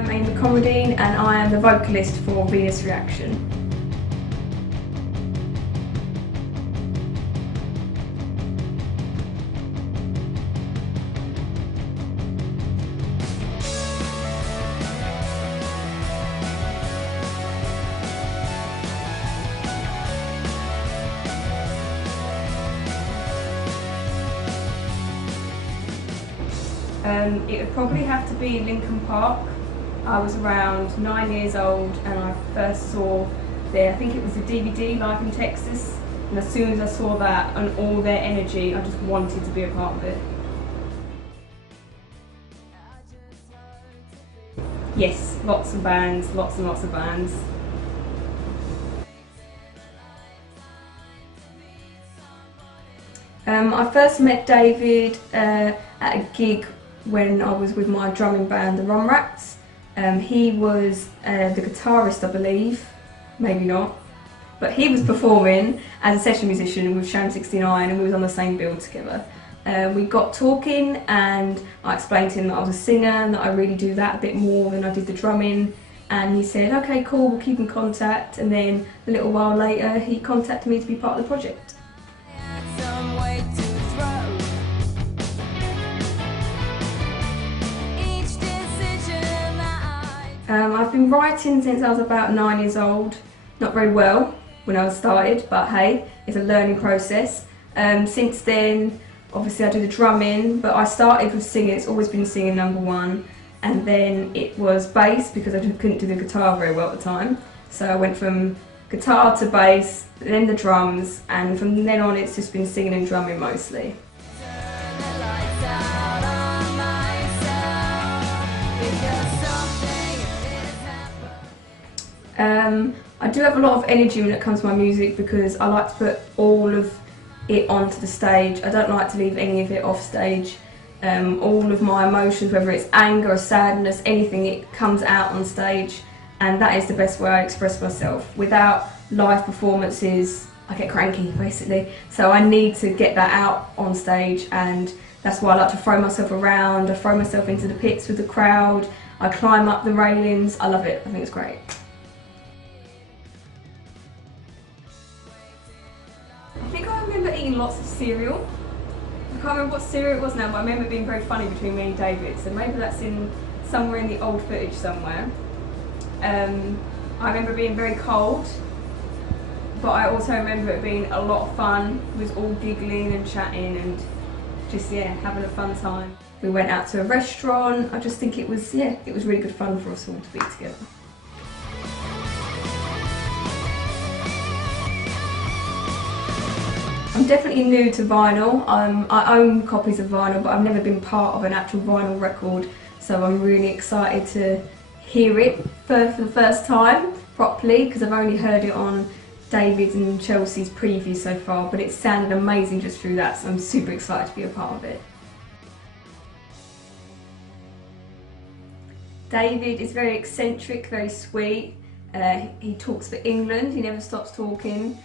I'm Amie and I am the vocalist for Venus Reaction. It would probably have to be Lincoln Park. I was around 9 years old and I first saw I think it was the DVD Live in Texas, and as soon as I saw that and all their energy, I just wanted to be a part of it. Yes, lots of bands, lots and lots of bands. I first met David at a gig when I was with my drumming band, the Rum Rats. He was the guitarist, I believe, maybe not, but he was performing as a session musician with Sham 69 and we was on the same bill together. We got talking and I explained to him that I was a singer and that I really do that a bit more than I did the drumming, and he said, okay cool, we'll keep in contact, and then a little while later he contacted me to be part of the project. I've been writing since I was about 9 years old. Not very well when I started, but hey, it's a learning process. Since then, obviously I do the drumming, but I started with singing. It's always been singing #1, and then it was bass because I couldn't do the guitar very well at the time. So I went from guitar to bass, then the drums, and from then on it's just been singing and drumming mostly. I do have a lot of energy when it comes to my music because I like to put all of it onto the stage. I don't like to leave any of it off stage. All of my emotions, whether it's anger or sadness, anything, it comes out on stage, and that is the best way I express myself. Without live performances, I get cranky basically, so I need to get that out on stage, and that's why I like to throw myself around. I throw myself into the pits with the crowd, I climb up the railings. I love it, I think it's great. I think I remember eating lots of cereal. I can't remember what cereal it was now, but I remember it being very funny between me and David, so maybe that's somewhere in the old footage somewhere. I remember being very cold, but I also remember it being a lot of fun. We was all giggling and chatting and just, yeah, having a fun time. We went out to a restaurant. I just think it was really good fun for us all to be together. I'm definitely new to vinyl. I own copies of vinyl, but I've never been part of an actual vinyl record, so I'm really excited to hear it for the first time properly, because I've only heard it on David and Chelsea's preview so far, but it sounded amazing just through that, so I'm super excited to be a part of it. David is very eccentric, very sweet. He talks for England, he never stops talking.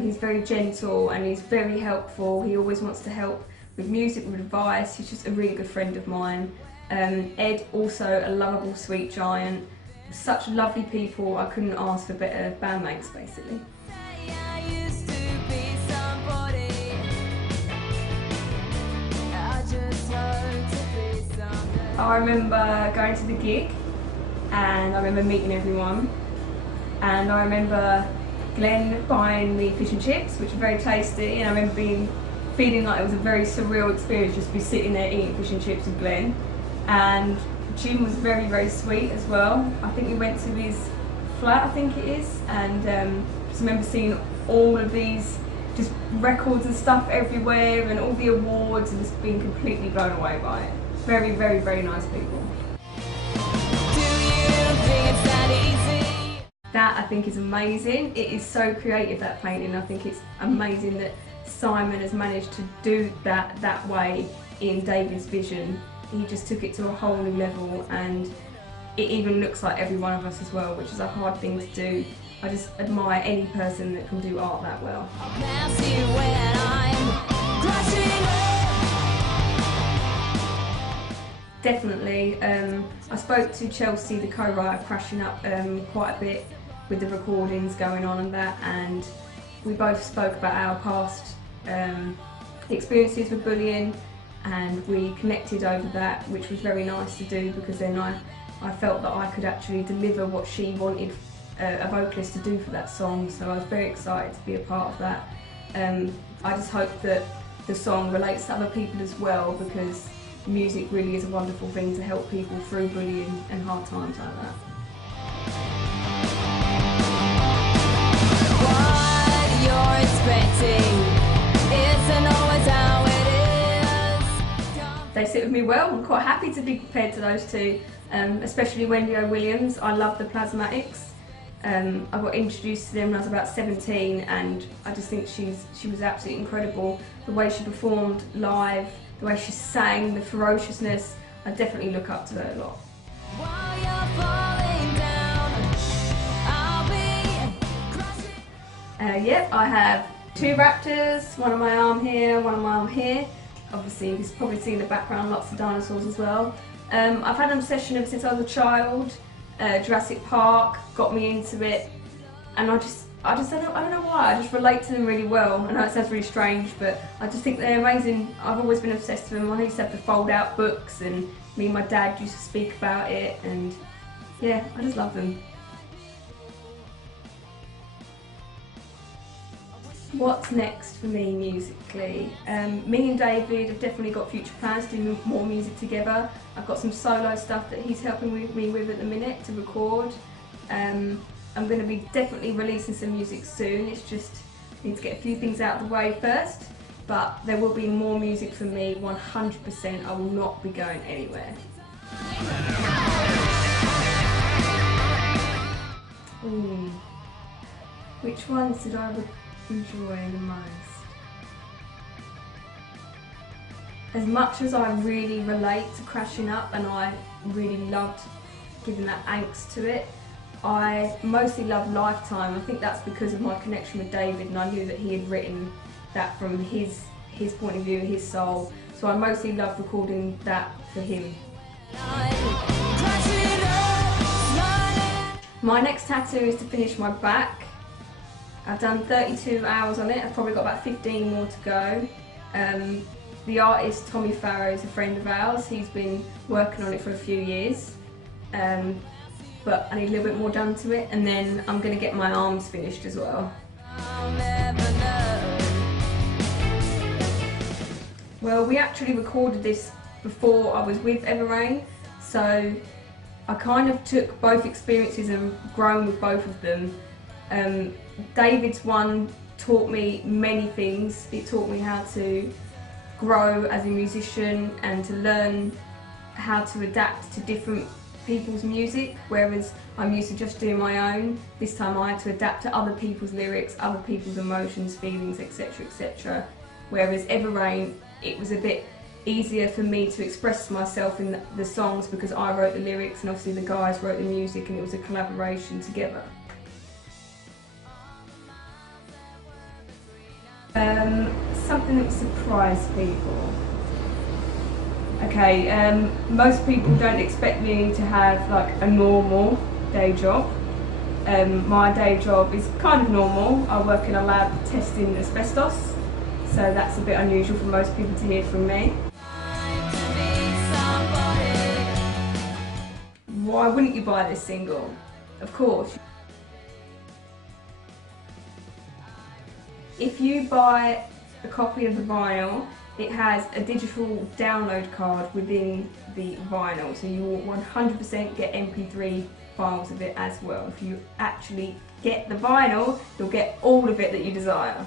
He's very gentle and he's very helpful. He always wants to help with music, with advice. He's just a really good friend of mine. Ed, also a lovable, sweet giant. Such lovely people. I couldn't ask for better bandmates, basically. I remember going to the gig and I remember meeting everyone, and I remember Glenn buying me fish and chips, which were very tasty, and I remember feeling like it was a very surreal experience just to be sitting there eating fish and chips with Glenn. And Jim was very, very sweet as well. I think we went to his flat, I think it is, and just remember seeing all of these just records and stuff everywhere and all the awards, and just being completely blown away by it. Very, very, very nice people. That I think is amazing. It is so creative, that painting. I think it's amazing that Simon has managed to do that way in David's vision. He just took it to a whole new level, and it even looks like every one of us as well, which is a hard thing to do. I just admire any person that can do art that well. Definitely. I spoke to Chelsea, the co-writer, Crashing Up, quite a bit with the recordings going on and that, and we both spoke about our past experiences with bullying, and we connected over that, which was very nice to do, because then I felt that I could actually deliver what she wanted a vocalist to do for that song, so I was very excited to be a part of that. I just hope that the song relates to other people as well, because music really is a wonderful thing to help people through bullying and hard times like that. What you're expecting isn't always how it is. They sit with me well. I'm quite happy to be compared to those two, especially Wendy Williams. I love the Plasmatics. I got introduced to them when I was about 17, and I just think she was absolutely incredible. The way she performed live, the way she sang, the ferociousness, I definitely look up to her a lot. While you're falling down, yep, I have 2 raptors, one on my arm here, one on my arm here. Obviously, you've probably seen in the background lots of dinosaurs as well. I've had an obsession ever since I was a child. Jurassic Park got me into it, and I don't know why, I just relate to them really well. I know it sounds really strange, but I just think they're amazing. I've always been obsessed with them. I used to have the fold out books, and me and my dad used to speak about it, and yeah, I just love them. What's next for me musically? Me and David have definitely got future plans to do more music together. I've got some solo stuff that he's helping me with at the minute to record. I'm going to be definitely releasing some music soon. It's just, I need to get a few things out of the way first, but there will be more music for me, 100%. I will not be going anywhere. Ooh. Which ones did I enjoy the most? As much as I really relate to Crashing Up, and I really loved giving that angst to it, I mostly love Lifetime. I think that's because of my connection with David, and I knew that he had written that from his point of view, his soul, so I mostly love recording that for him. My next tattoo is to finish my back. I've done 32 hours on it. I've probably got about 15 more to go. The artist Tommy Farrow is a friend of ours. He's been working on it for a few years, but I need a little bit more done to it, and then I'm going to get my arms finished as well. Well, we actually recorded this before I was with Everrain, so I kind of took both experiences and grown with both of them. David's one taught me many things. It taught me how to grow as a musician and to learn how to adapt to different people's music, whereas I'm used to just doing my own. This time I had to adapt to other people's lyrics, other people's emotions, feelings, etc, etc. Whereas Everrain, it was a bit easier for me to express myself in the songs because I wrote the lyrics and obviously the guys wrote the music, and it was a collaboration together. Something that surprised people. Okay, most people don't expect me to have like a normal day job. My day job is kind of normal. I work in a lab testing asbestos, so that's a bit unusual for most people to hear from me. Why wouldn't you buy this single? Of course. If you buy a copy of the vinyl, it has a digital download card within the vinyl, so you will 100% get MP3 files of it as well. If you actually get the vinyl, you'll get all of it that you desire.